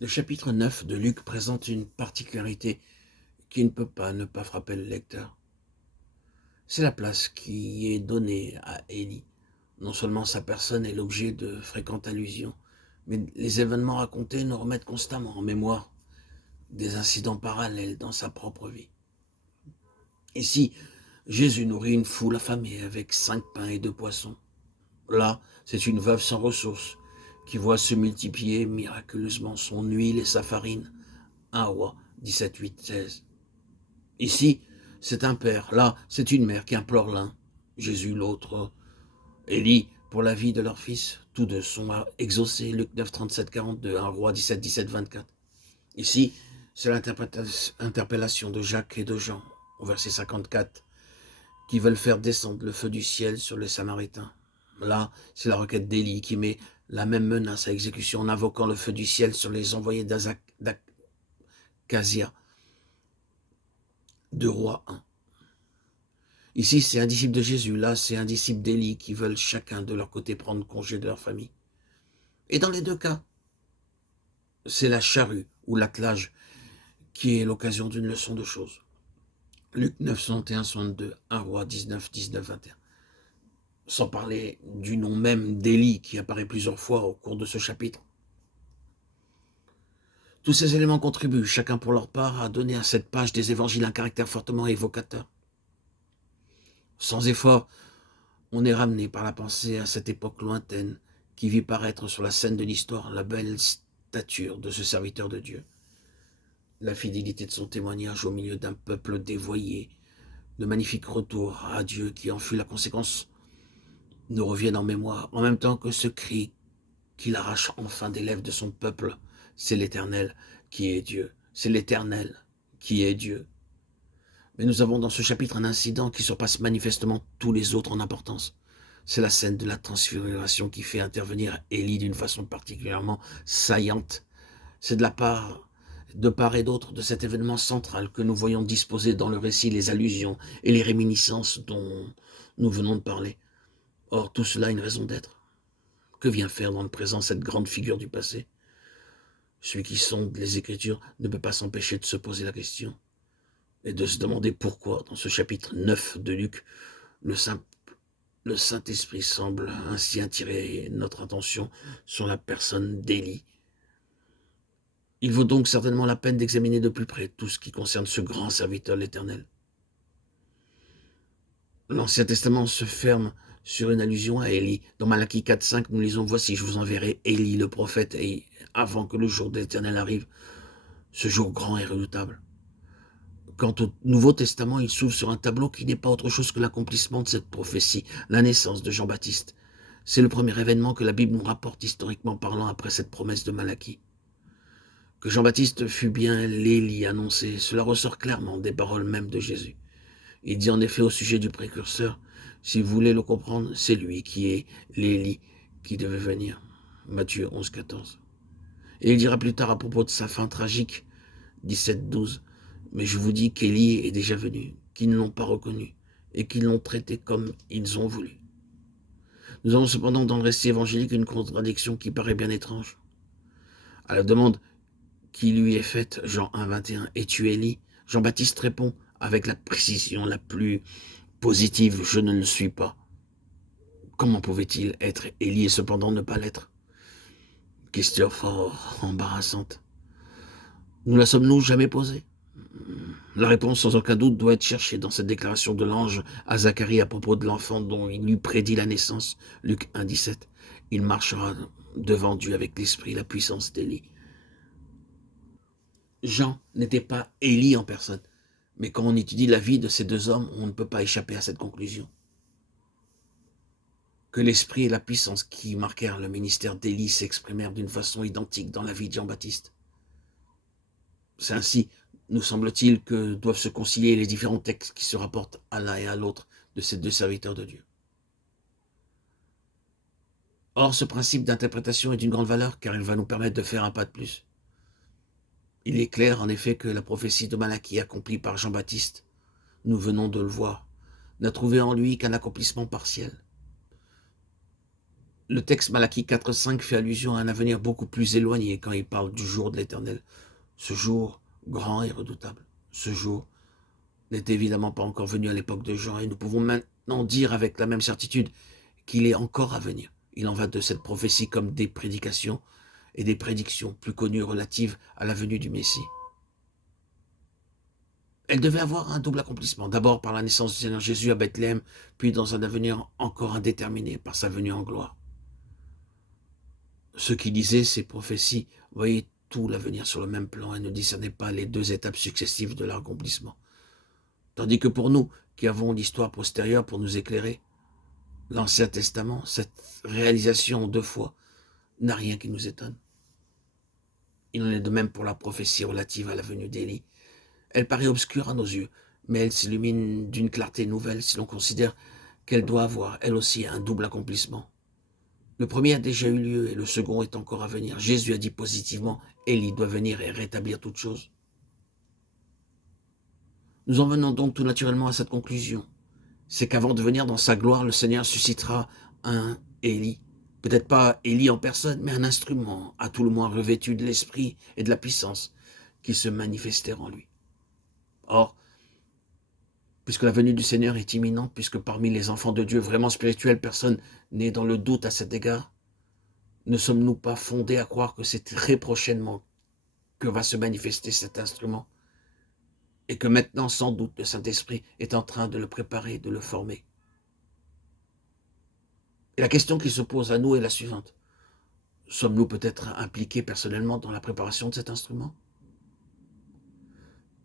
Le chapitre 9 de Luc présente une particularité qui ne peut pas ne pas frapper le lecteur. C'est la place qui est donnée à Élie. Non seulement sa personne est l'objet de fréquentes allusions, mais les événements racontés nous remettent constamment en mémoire des incidents parallèles dans sa propre vie. Ici, Jésus nourrit une foule affamée avec 5 pains et 2 poissons. Là, c'est une veuve sans ressources qui voit se multiplier miraculeusement son huile et sa farine. 1 Roi 17, 8, 16. Ici, c'est un père, là, c'est une mère qui implore l'un, Jésus l'autre, Élie pour la vie de leur fils. Tous deux sont exaucés, Luc 9, 37, 42, 1 Roi 17, 17, 24. Ici, c'est l'interpellation de Jacques et de Jean, au verset 54, qui veulent faire descendre le feu du ciel sur les Samaritains. Là, c'est la requête d'Élie qui met la même menace à exécution en invoquant le feu du ciel sur les envoyés d'Acasia, 2 Rois 1. Ici, c'est un disciple de Jésus, là, c'est un disciple d'Élie qui veulent chacun de leur côté prendre congé de leur famille. Et dans les deux cas, c'est la charrue ou l'attelage qui est l'occasion d'une leçon de choses. Luc 9, 61, 62, 1 Roi 19, 19, 21. Sans parler du nom même d'Élie qui apparaît plusieurs fois au cours de ce chapitre. Tous ces éléments contribuent, chacun pour leur part, à donner à cette page des évangiles un caractère fortement évocateur. Sans effort, on est ramené par la pensée à cette époque lointaine qui vit paraître sur la scène de l'histoire la belle stature de ce serviteur de Dieu, la fidélité de son témoignage au milieu d'un peuple dévoyé, le magnifique retour à Dieu qui en fut la conséquence, nous reviennent en mémoire, en même temps que ce cri qu'il arrache enfin des lèvres de son peuple. C'est l'Éternel qui est Dieu, c'est l'Éternel qui est Dieu. Mais nous avons dans ce chapitre un incident qui surpasse manifestement tous les autres en importance. C'est la scène de la transfiguration qui fait intervenir Élie d'une façon particulièrement saillante. C'est de part et d'autre de cet événement central que nous voyons disposer dans le récit les allusions et les réminiscences dont nous venons de parler. Or, tout cela a une raison d'être. Que vient faire dans le présent cette grande figure du passé? Celui qui sonde les Écritures ne peut pas s'empêcher de se poser la question et de se demander pourquoi, dans ce chapitre 9 de Luc, le Saint-Esprit semble ainsi attirer notre attention sur la personne d'Élie. Il vaut donc certainement la peine d'examiner de plus près tout ce qui concerne ce grand serviteur de l'Éternel. L'Ancien Testament se ferme sur une allusion à Élie. Dans Malachie 4, 5, nous lisons « Voici, je vous enverrai Élie le prophète, et avant que le jour de l'Éternel arrive, ce jour grand et redoutable. » Quant au Nouveau Testament, il s'ouvre sur un tableau qui n'est pas autre chose que l'accomplissement de cette prophétie, la naissance de Jean-Baptiste. C'est le premier événement que la Bible nous rapporte historiquement parlant après cette promesse de Malachie. Que Jean-Baptiste fut bien l'Élie annoncé, cela ressort clairement des paroles mêmes de Jésus. Il dit en effet au sujet du précurseur, si vous voulez le comprendre, c'est lui qui est l'Élie qui devait venir. Matthieu 11, 14. Et il dira plus tard à propos de sa fin tragique, 17, 12, mais je vous dis qu'Élie est déjà venu, qu'ils ne l'ont pas reconnu, et qu'ils l'ont traité comme ils ont voulu. Nous avons cependant dans le récit évangélique une contradiction qui paraît bien étrange. À la demande qui lui est faite, Jean 1, 21, es-tu Élie? Jean-Baptiste répond avec la précision la plus positive, je ne le suis pas. Comment pouvait-il être Élie et cependant ne pas l'être? Question fort embarrassante. Nous la sommes-nous jamais posée? La réponse sans aucun doute doit être cherchée dans cette déclaration de l'ange à Zacharie à propos de l'enfant dont il lui prédit la naissance. Luc 1, 17. Il marchera devant Dieu avec l'esprit et la puissance d'Élie. Jean n'était pas Élie en personne, mais quand on étudie la vie de ces deux hommes, on ne peut pas échapper à cette conclusion. Que l'esprit et la puissance qui marquèrent le ministère d'Élie s'exprimèrent d'une façon identique dans la vie de Jean-Baptiste. C'est ainsi, nous semble-t-il, que doivent se concilier les différents textes qui se rapportent à l'un et à l'autre de ces deux serviteurs de Dieu. Or, ce principe d'interprétation est d'une grande valeur car il va nous permettre de faire un pas de plus. Il est clair en effet que la prophétie de Malachie accomplie par Jean-Baptiste, nous venons de le voir, n'a trouvé en lui qu'un accomplissement partiel. Le texte Malachie 4,5 fait allusion à un avenir beaucoup plus éloigné quand il parle du jour de l'Éternel. Ce jour grand et redoutable. Ce jour n'est évidemment pas encore venu à l'époque de Jean et nous pouvons maintenant dire avec la même certitude qu'il est encore à venir. Il en va de cette prophétie comme des prédications et des prédictions plus connues relatives à la venue du Messie. Elle devait avoir un double accomplissement, d'abord par la naissance du Seigneur Jésus à Bethléem, puis dans un avenir encore indéterminé par sa venue en gloire. Ceux qui lisaient ces prophéties voyaient tout l'avenir sur le même plan et ne discernaient pas les deux étapes successives de leur accomplissement. Tandis que pour nous, qui avons l'histoire postérieure pour nous éclairer, l'Ancien Testament, cette réalisation en deux fois, n'a rien qui nous étonne. Il en est de même pour la prophétie relative à la venue d'Élie. Elle paraît obscure à nos yeux, mais elle s'illumine d'une clarté nouvelle si l'on considère qu'elle doit avoir, elle aussi, un double accomplissement. Le premier a déjà eu lieu et le second est encore à venir. Jésus a dit positivement, Élie doit venir et rétablir toutes choses. Nous en venons donc tout naturellement à cette conclusion. C'est qu'avant de venir dans sa gloire, le Seigneur suscitera un Élie. Peut-être pas Élie en personne, mais un instrument, à tout le moins revêtu de l'esprit et de la puissance, qui se manifestera en lui. Or, puisque la venue du Seigneur est imminente, puisque parmi les enfants de Dieu vraiment spirituels, personne n'est dans le doute à cet égard, ne sommes-nous pas fondés à croire que c'est très prochainement que va se manifester cet instrument et que maintenant, sans doute, le Saint-Esprit est en train de le préparer, de le former? Et la question qui se pose à nous est la suivante. Sommes-nous peut-être impliqués personnellement dans la préparation de cet instrument?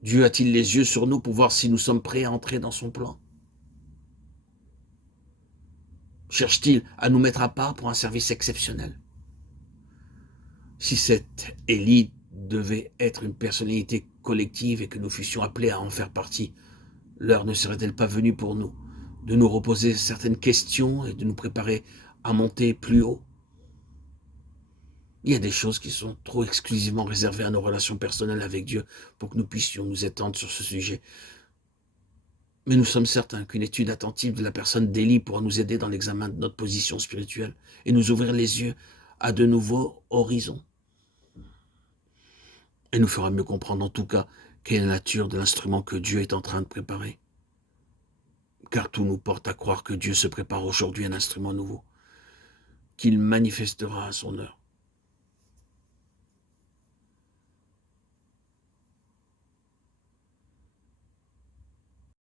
Dieu a-t-il les yeux sur nous pour voir si nous sommes prêts à entrer dans son plan? Cherche-t-il à nous mettre à part pour un service exceptionnel? Si cette Élie devait être une personnalité collective et que nous fussions appelés à en faire partie, l'heure ne serait-elle pas venue pour nous de nous reposer certaines questions et de nous préparer à monter plus haut? Il y a des choses qui sont trop exclusivement réservées à nos relations personnelles avec Dieu pour que nous puissions nous étendre sur ce sujet. Mais nous sommes certains qu'une étude attentive de la personne d'Élie pourra nous aider dans l'examen de notre position spirituelle et nous ouvrir les yeux à de nouveaux horizons. Et nous fera mieux comprendre en tout cas quelle est la nature de l'instrument que Dieu est en train de préparer. Car tout nous porte à croire que Dieu se prépare aujourd'hui un instrument nouveau, qu'il manifestera à son heure.